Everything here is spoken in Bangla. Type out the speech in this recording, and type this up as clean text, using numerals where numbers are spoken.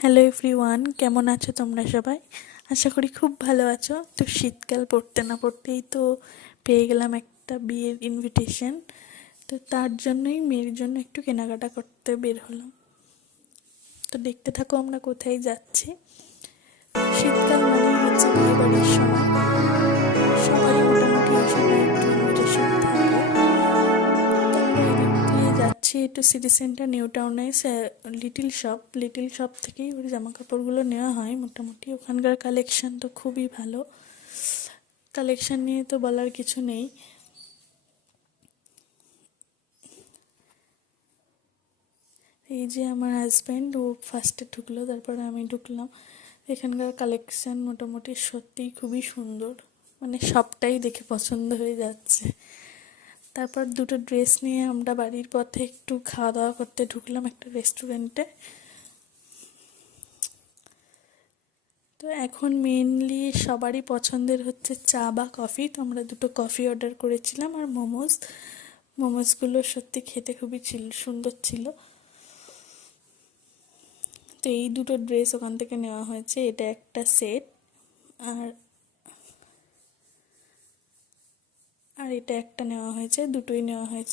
হ্যালো এভরিওয়ান, কেমন আছো তোমরা সবাই? আশা করি খুব ভালো আছো। তো শীতকাল পড়তে না পড়তেই তো পেয়ে গেলাম একটা বিয়ের ইনভিটেশন। তো তার জন্যই মেয়ের জন্য একটু কেনাকাটা করতে বের হলাম। তো দেখতে থাকো আমরা কোথায় যাচ্ছি। শীতকাল মানেই হচ্ছে বিয়ে বাড়ির সময়, সবারই মোটামুটি এই সময় একটু ইনভিটেশন থাকে। তো আমরা এদিক দিয়ে যাচ্ছি একটু সিটি সেন্টার নিউ টাউনে লিটিল শপ থেকেই ওর জামা কাপড়গুলো নেওয়া হয় মোটামুটি। ওখানকার কালেকশন তো খুবই ভালো, কালেকশন নিয়ে তো বলার কিছু নেই। এই যে আমার হাজব্যান্ড, ও ফার্স্টে ঢুকলো, তারপরে আমি ঢুকলাম। এখানকার কালেকশন মোটামুটি সত্যিই খুবই সুন্দর, মানে সবটাই দেখে পছন্দ হয়ে যাচ্ছে। তারপর দুটো ড্রেস নিয়ে আমরা বাড়ির পথে একটু খাওয়া দাওয়া করতে ঢুকলাম একটা রেস্টুরেন্টে। তো এখন মেনলি সবারই পছন্দের হচ্ছে চা বা কফি। তো আমরা দুটো কফি অর্ডার করেছিলাম আর মোমোসগুলো সত্যি খেতে খুবই সুন্দর ছিল। তো এই দুটো ড্রেস ওখান থেকে নেওয়া হয়েছে, এটা একটা সেট, আর আর এটা একটা নেওয়া হয়েছে, দুটোই নেওয়া হয়েছে।